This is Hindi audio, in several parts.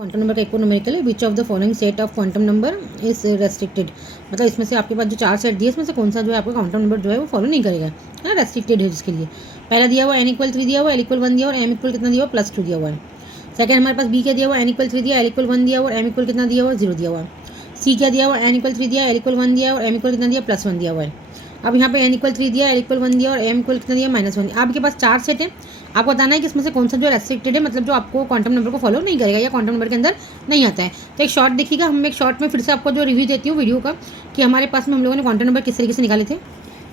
क्वांटम नंबर का एक और न्यूमेरिकल है, which of the following set of quantum number is restricted. मतलब इसमें से आपके पास जो 4 सेट दिए इसमें से कौन सा जो है आपका क्वांटम नंबर जो है वो फॉलो नहीं करेगा, है ना, रेस्ट्रिक्टेड है जिसके लिए। पहला दिया हुआ n=3 दिया हुआ, l=1 दिया हुआ और m कितना दिया हुआ +2 दिया हुआ है। सेकंड हमारे पास b क्या दिया हुआ, n=3 दिया, l=1 दिया हुआ और m कितना दिया हुआ 0 दिया हुआ। c क्या दिया हुआ, n=3 दिया, l=1 दिया और m कितना दिया +1 दिया हुआ है। अब यहाँ पे n=3 दिया, l=1 दिया और m कितना दिया -1। आपके पास 4 सेट है, आपको बताना है कि इसमें से कौन सा जो रेस्ट्रिक्टेड है, मतलब जो आपको क्वांटम नंबर को फॉलो नहीं करेगा या क्वांटम नंबर के अंदर नहीं आता है। तो एक शॉर्ट देखिएगा, हम एक शॉर्ट में फिर से आपको जो रिव्यू देती हूँ वीडियो का कि हमारे पास में हम लोगों ने क्वांटम नंबर किस तरीके से निकाले थे।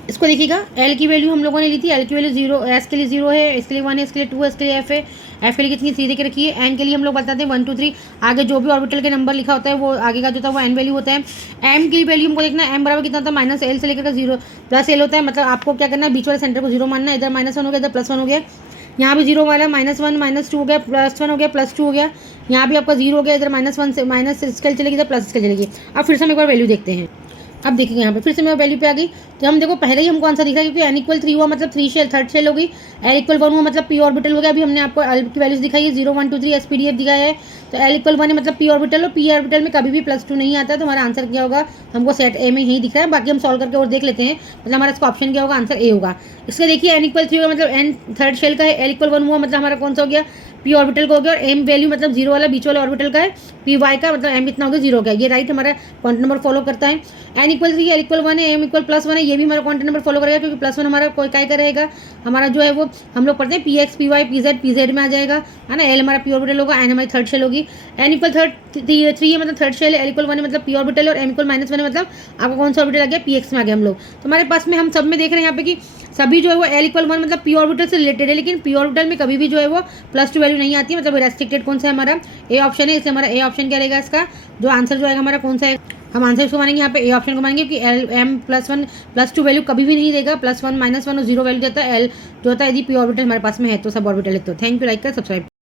इसको देखिएगा, एल की वैल्यू हम लोगों ने ली थी, एल की वैल्यू 0, एस के लिए 0 है, इसके लिए 1 है, इसके लिए 2 है, इसके लिए एफ है, एफ के लिए कितनी 3 देके रखी है। एन के लिए हम लोग बताते हैं 1 2 3, आगे जो भी ऑर्बिटल के नंबर लिखा होता है वो आगे का जो था वो एन वैल्यू होता है। एम की वैल्यू हमको देखना है, एम बराबर कितना होता है -l से लेकर 0 +l होता है। मतलब आपको क्या करना है, बीच वाले सेंटर को 0 मानना है। इधर -1 हो गया, इधर +1 हो गया, यहाँ भी 0 वाला -1 -2 हो गया, +1 हो गया, +2 हो गया, यहाँ भी आपका 0 हो गया, इधर -1 से माइनस स्केल चलेगी, इधर प्लस स्केल चलेगी। अब फिर से हम एक बार वैल्यू देखते हैं। अब देखिए यहाँ पे फिर से मैं वैल्यू पे आ गई, तो हम देखो पहले ही हमको आंसर दिख रहा है क्योंकि n=3 हुआ मतलब 3 शेल थर्ड शेल हो गई, l=1 हुआ मतलब p ऑर्बिटल हो गया। अभी हमने आपको l की वैल्यूज दिखाई है, 0 1 2 3 एसपीडीएफ दिखाया है। तो l=1 है मतलब p ऑर्बिटल, और p ऑर्बिटल में कभी भी +2 नहीं आता, तो हमारा आंसर क्या होगा, हमको सेट ए में यही दिख रहा है। बाकी हम सॉल्व करके और देख लेते हैं, मतलब हमारा इसका ऑप्शन क्या होगा, आंसर ए होगा। इसका देखिए n=3 होगा मतलब n थर्ड शेल का है, l=1 हुआ मतलब हमारा कौन सा हो गया, p ऑर्बिटल का हो गया, और m वैल्यू मतलब 0 वाला बीच वाला ऑर्बिटल का है, py का मतलब m कितना हो गया 0 का। ये राइट हमारा क्वांटम नंबर फॉलो करता है। n=3 है, l=1 है, m +1 है, ये भी हमारा क्वांटम नंबर फॉलो करेगा क्योंकि +1 हमारा कोई काय का रहेगा, हमारा जो है वो हम लोग पढ़ते हैं px py pz pz में आ जाएगा, है ना। l हमारा p ऑर्बिटल होगा, n हमारी थर्ड शेल होगी। n=3 है मतलब थर्ड शेल है, l=1 है मतलब p ऑर्बिटल, और m=-1 है मतलब आपका कौन सा ऑर्बिटल आ गया, px में आ गया हम लोग। तो हमारे पास में हम सब में देख रहे हैं यहाँ पे कि सभी जो है वो l=1 मतलब p ऑर्बिटल से रिलेटेड है, लेकिन p ऑर्बिटल में कभी भी जो है वो +2 वैल्यू नहीं आती है। मतलब रेस्ट्रिक्टेड कौन सा है, हमारा ए ऑप्शन है, इसलिए हमारा ए ऑप्शन क्या रहेगा, इसका जो आंसर जो आएगा हमारा कौन सा है, हम आंसर इसको मानेंगे यहाँ पे ए ऑप्शन को मानेंगे कि m +1 +2 वैल्यू कभी भी नहीं देगा, +1 -1 और 0 वैल्यू देता है। l जो होता है यदि p ऑर्बिटल हमारे पास में है तो सब ऑर्बिटल है। तो थैंक यू, लाइक कर सब्सक्राइब।